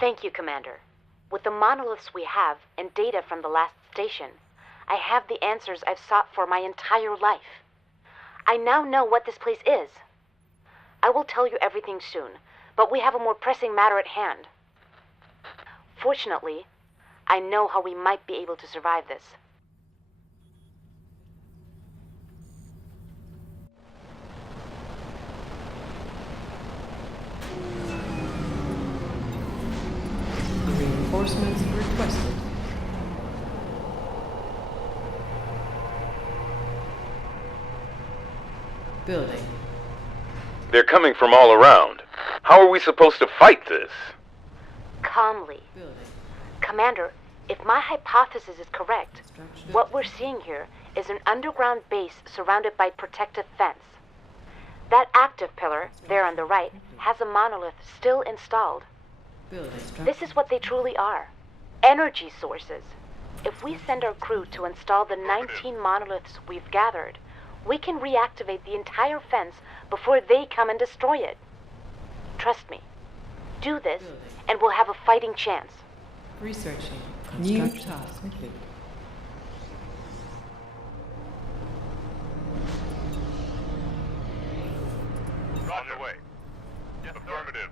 Thank you, Commander. With the monoliths we have and data from the last station, I have the answers I've sought for my entire life. I now know what this place is. I will tell you everything soon, but we have a more pressing matter at hand. Fortunately, I know how we might be able to survive this. Reinforcements requested. Building. They're coming from all around. How are we supposed to fight this? Calmly. Building. Commander, if my hypothesis is correct, what we're seeing here is an underground base surrounded by protective fence. That active pillar, there on the right, has a monolith still installed. Building. This is what they truly are. Energy sources. If we send our crew to install the 19 monoliths we've gathered, we can reactivate the entire fence before they come and destroy it. Trust me. Do this, and we'll have a fighting chance. Researching. New task complete. On the way. Yes, affirmative.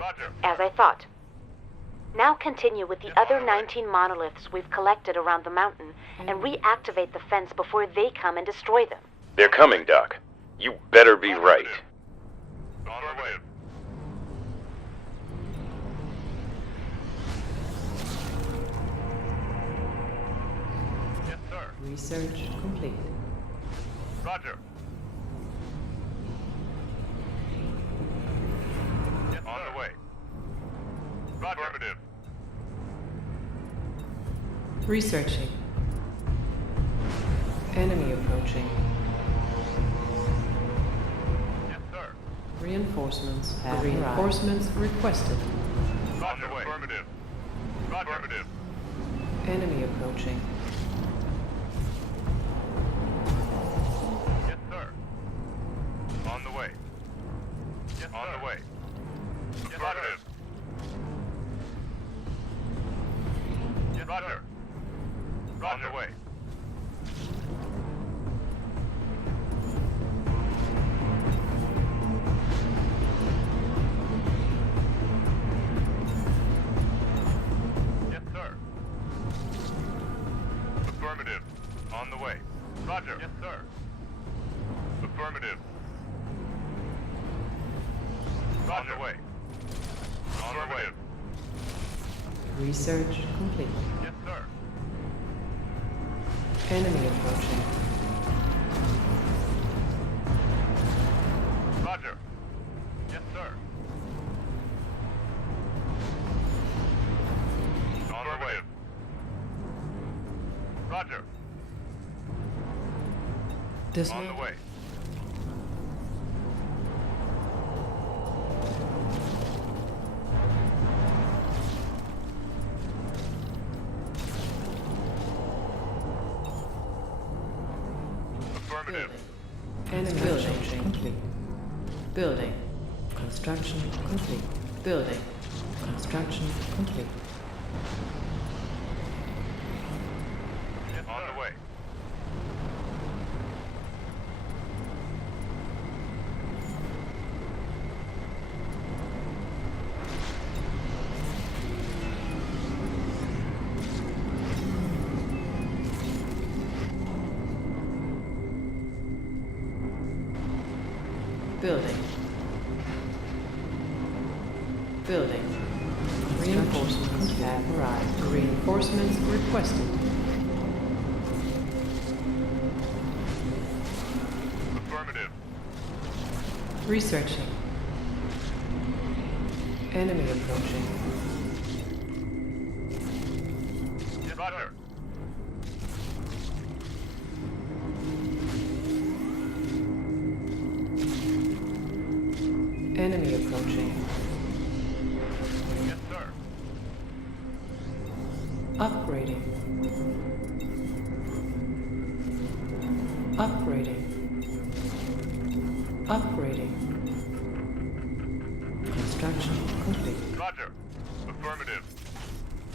Roger. As I thought. Now continue with the other 19 monoliths we've collected around the mountain and reactivate the fence before they come and destroy them. They're coming, Doc. You better be right. On our way. Yes, sir. Research complete. Roger. Yes, on the way. Roger. Affirmative. Researching. Enemy approaching. Yes, sir. Reinforcements have Reinforcements requested. On the way. Affirmative. Roger. Affirmative. Enemy approaching. Yes, sir. On the way. Yes, on the way. Yes, affirmative. Yes, Roger. On the way. Yes, sir. Affirmative. On the way. Roger. Yes, sir. Affirmative. On the way. On the way. Research complete. Yes, sir. Enemy approaching. Roger. Yes, sir. On the way. Roger. On Dismantle. the way. Affirmative. Enemy building complete. Building. Construction complete. Building. Construction complete. Yes, on the way. Building. Building. Reinforcements have arrived. Reinforcements requested. Affirmative. Researching. Enemy approaching. Yes, Roger. Enemy approaching. Yes, sir. Upgrading. Upgrading. Upgrading. Construction complete. Roger. Affirmative.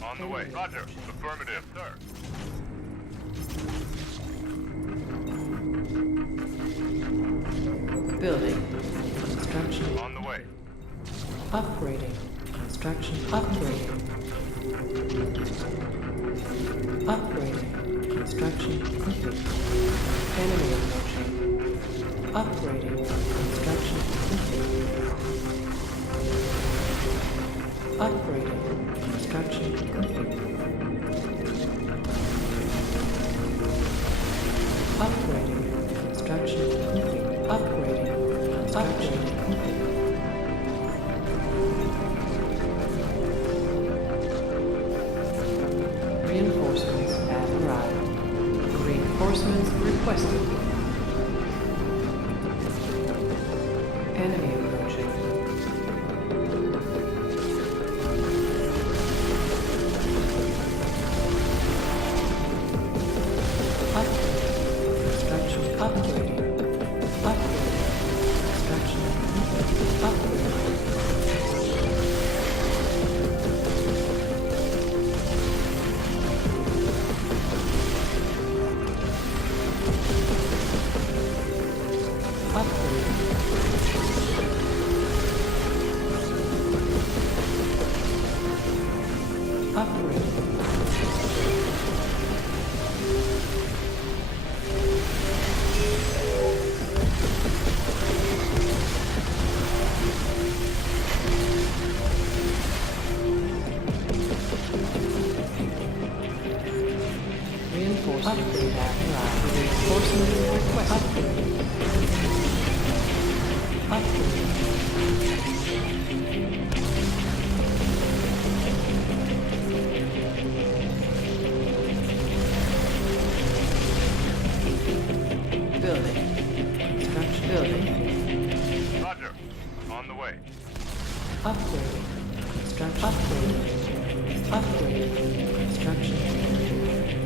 On the way. Roger. Affirmative, sir. Building. Construction. On the way. Upgrading. Construction. Upgrading. Upgrading. Construction complete. Enemy approaching. Upgrading. Construction complete. Upgrading. Construction complete. Upgrading. Construction complete. Upgrading. Construction complete. Reinforcements have arrived. Reinforcements requested. Enemy approaching. Upgrading. Construction upgrading. Upgrading. Construction upgrading. Reinforcements have arrived. Reinforcements requested. Upgrading. Building. Construction. Building. Roger. On the way. Upgrading. Construction. Upgrading. Upgrading. Construction.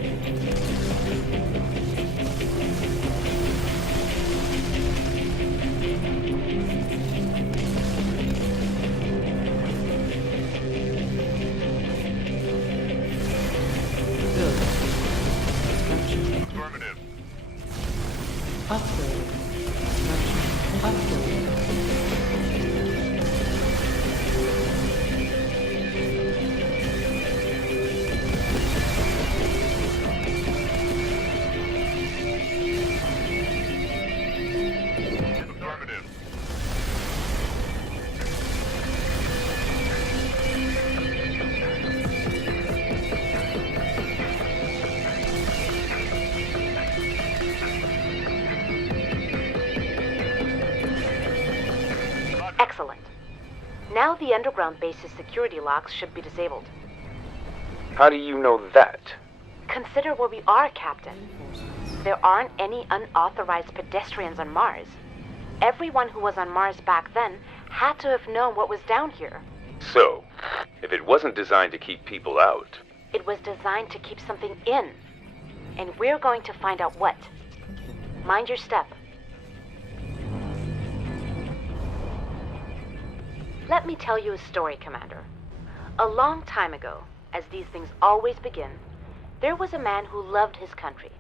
Affirmative. Upgrading. Construction. Upgrading. Affirmative. Excellent. Now the underground base's security locks should be disabled. How do you know that? Consider where we are, Captain. There aren't any unauthorized pedestrians on Mars. Everyone who was on Mars back then had to have known what was down here. So, if it wasn't designed to keep people out, It was designed to keep something in. And we're going to find out what. Mind your step. Let me tell you a story, Commander. A long time ago, as these things always begin, there was a man who loved his country.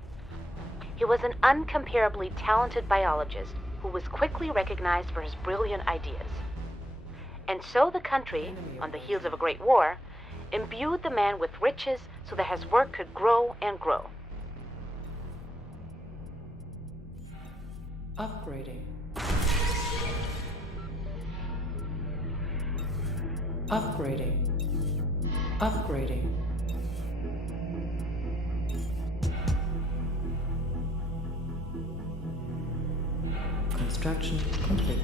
He was an uncomparably talented biologist who was quickly recognized for his brilliant ideas. And so the country, on the heels of a great war, imbued the man with riches so that his work could grow and grow. Upgrading. Upgrading. Upgrading. Construction complete.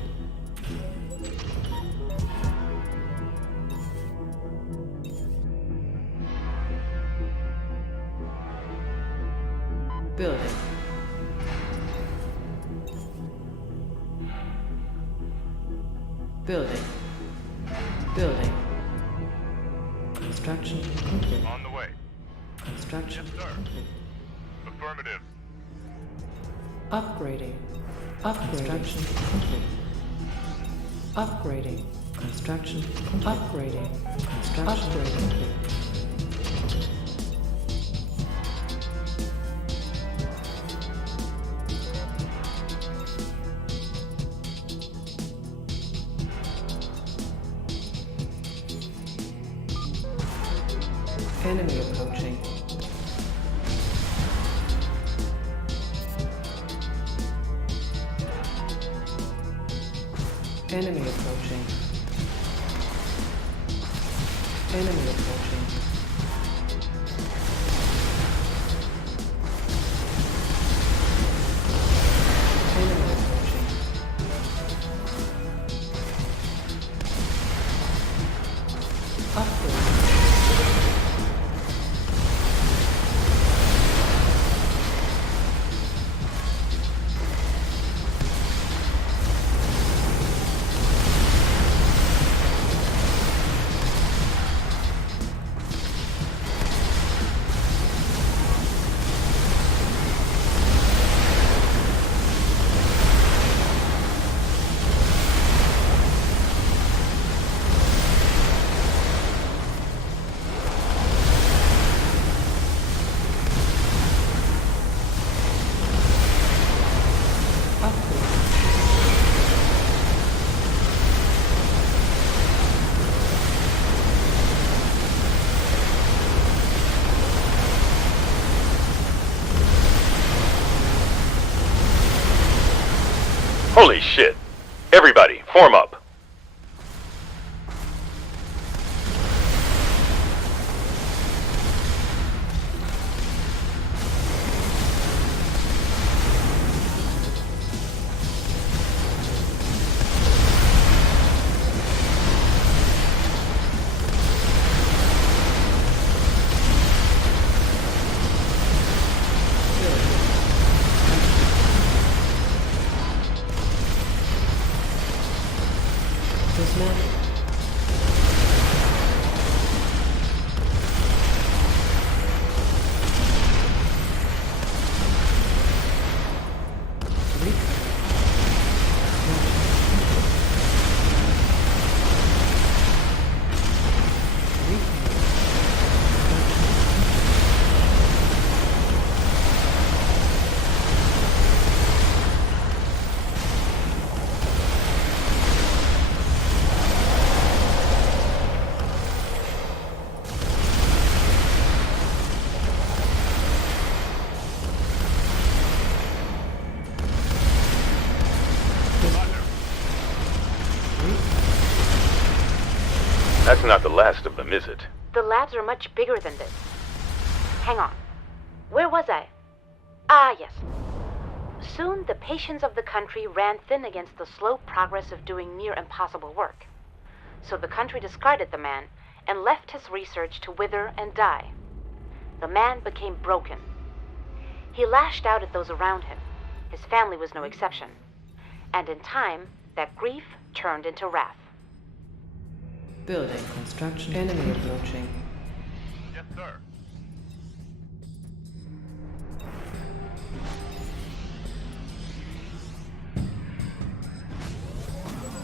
Building. Building. Building. Construction complete. On the way. Construction Yes, sir. complete. Affirmative. Upgrading. Construction complete. Upgrading. Construction complete. Upgrading. Construction complete. Enemy approaching. Enemy approaching. Enemy approaching. Enemy approaching. Upgrade. Holy shit. Everybody, form up. Dismantle. That's not the last of them, is it? The labs are much bigger than this. Hang on. Where was I? Ah, yes. Soon the patience of the country ran thin against the slow progress of doing near impossible work. So the country discarded the man and left his research to wither and die. The man became broken. He lashed out at those around him. His family was no exception. And in time, that grief turned into wrath. Building construction. Enemy approaching. Yes, sir.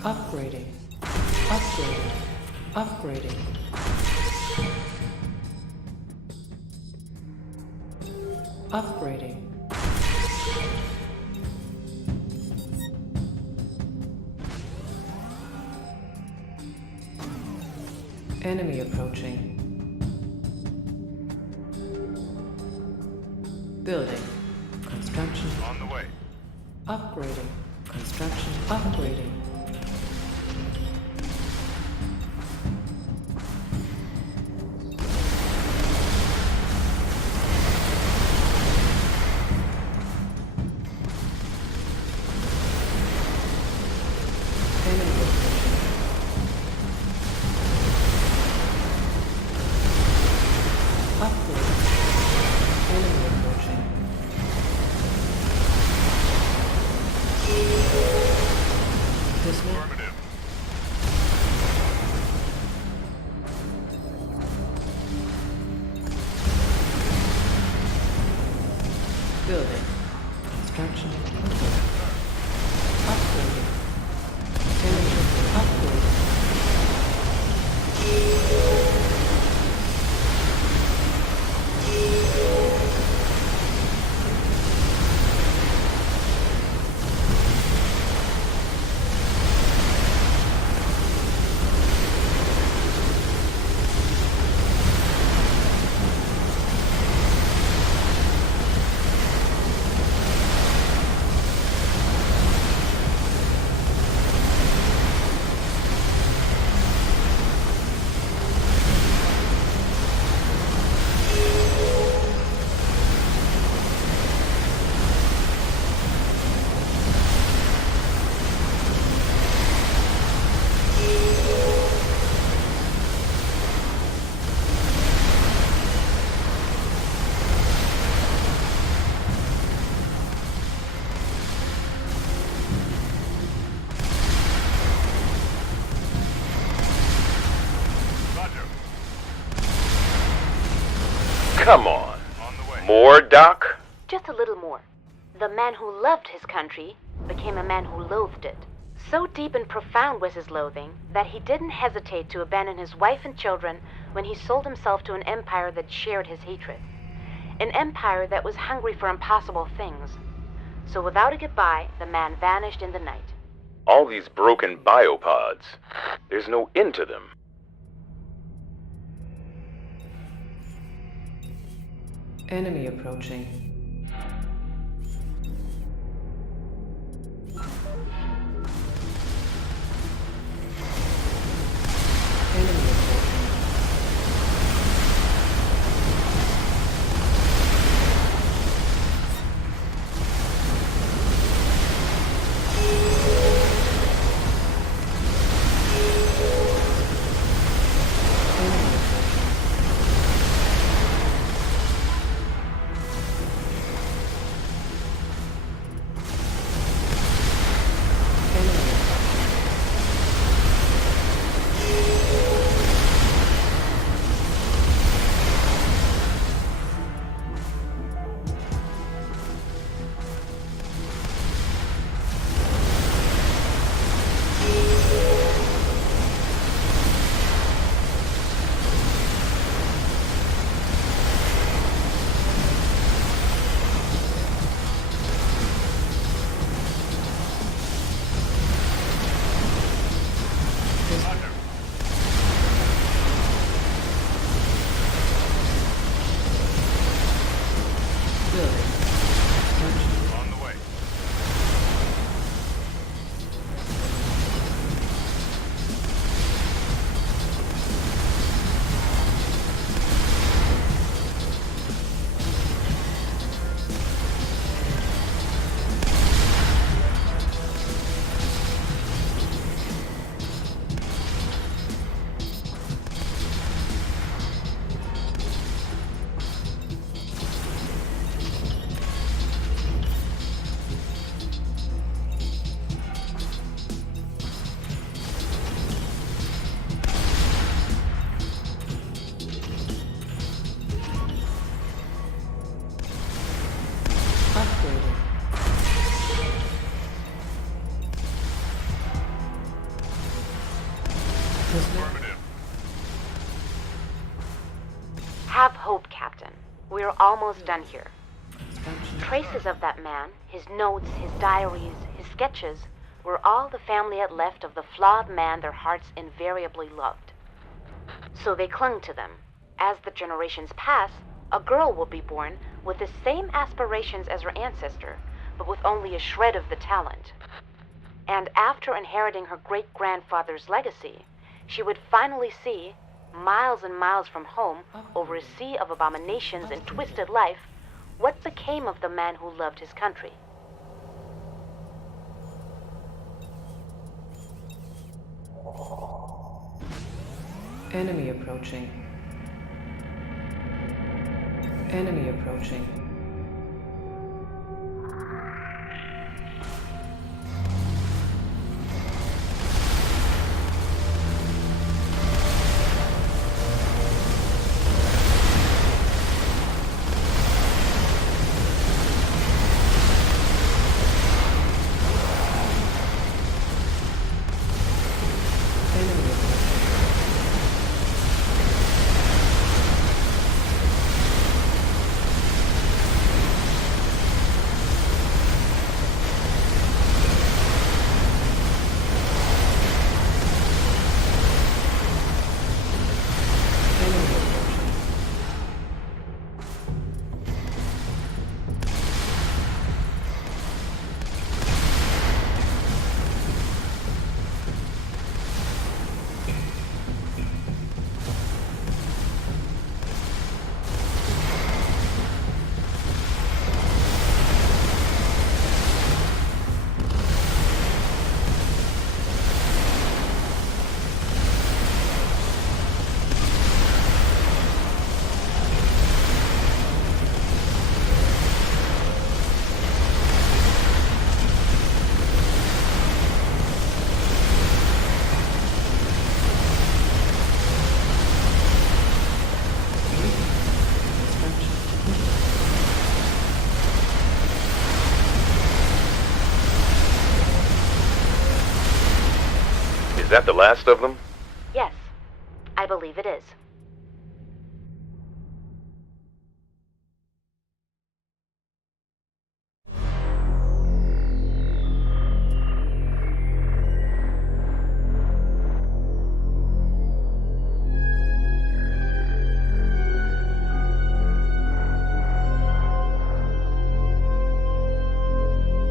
Upgrading. Upgrading. Upgrading. Upgrading. Enemy approaching. Building. Construction. On the way. Upgrading. Construction. Upgrading. Enemy approaching. Upgrading. Enemy approaching. Dismantle. Affirmative. Building. Construction Come on. On the way. More, Doc? Just a little more. The man who loved his country became a man who loathed it. So deep and profound was his loathing that he didn't hesitate to abandon his wife and children when he sold himself to an empire that shared his hatred. An empire that was hungry for impossible things. So without a goodbye, the man vanished in the night. All these broken biopods. There's no end to them. Enemy approaching. Enemy approaching. Enemy approaching. Enemy approaching. Hunter. Building. Construction. On the way. Upgrading. Prismatic. Affirmative. Have hope, Captain. We're almost done here. Expansion. Traces of that man, his notes, his diaries, his sketches, were all the family had left of the flawed man their hearts invariably loved. So they clung to them. As the generations pass, a girl will be born with the same aspirations as her ancestor, but with only a shred of the talent. And after inheriting her great-grandfather's legacy, she would finally see, miles and miles from home, over a sea of abominations and twisted life, what became of the man who loved his country. Enemy approaching. Enemy approaching. Enemy approaching. that the last of them? Yes, I believe it is.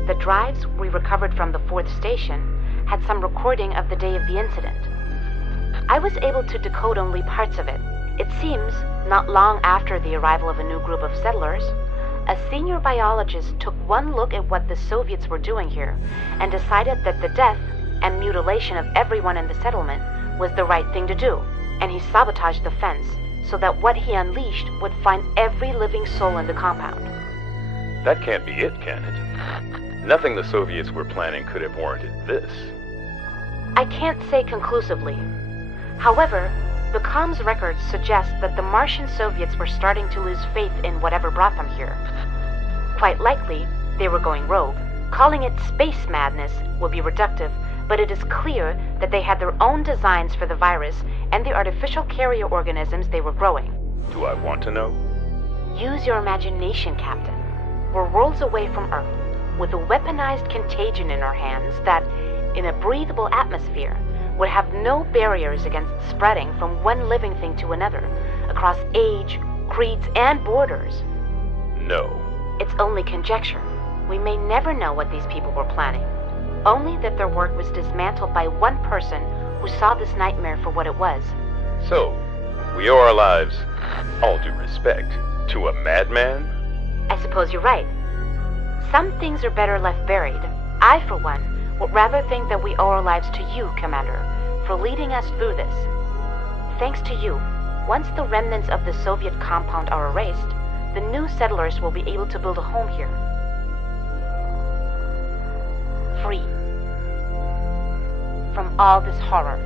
The drives we recovered from the 4th station had some recording of the day of the incident. I was able to decode only parts of it. It seems, not long after the arrival of a new group of settlers, a senior biologist took one look at what the Soviets were doing here and decided that the death and mutilation of everyone in the settlement was the right thing to do, and he sabotaged the fence so that what he unleashed would find every living soul in the compound. That can't be it, can it? Nothing the Soviets were planning could have warranted this. I can't say conclusively. However, the comms records suggest that the Martian Soviets were starting to lose faith in whatever brought them here. Quite likely, they were going rogue. Calling it space madness would be reductive, but it is clear that they had their own designs for the virus and the artificial carrier organisms they were growing. Do I want to know? Use your imagination, Captain. We're worlds away from Earth, with a weaponized contagion in our hands that, in a breathable atmosphere, would have no barriers against spreading from one living thing to another, across age, creeds, and borders. No. It's only conjecture. We may never know what these people were planning. Only that their work was dismantled by one person who saw this nightmare for what it was. So, we owe our lives, all due respect, to a madman? I suppose you're right. Some things are better left buried. I, for one, would rather think that we owe our lives to you, Commander, for leading us through this. Thanks to you, once the remnants of the Soviet compound are erased, the new settlers will be able to build a home here. Free. From all this horror.